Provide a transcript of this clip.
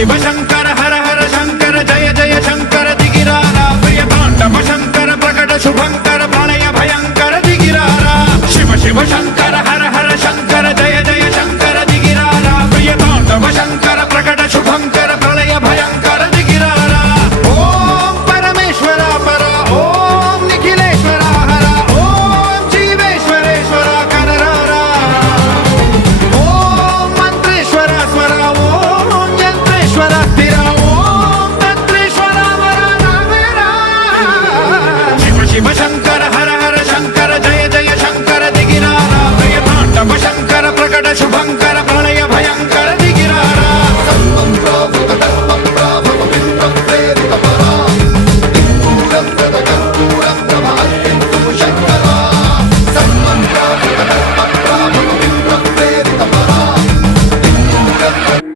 शिव शंकर हर हर शंकर जय जय शंकर दिगिरारा प्रिय तांडव शंकर प्रकट शुभंकर प्रलय भयंकर दिगिरारा शिव शिव शंकर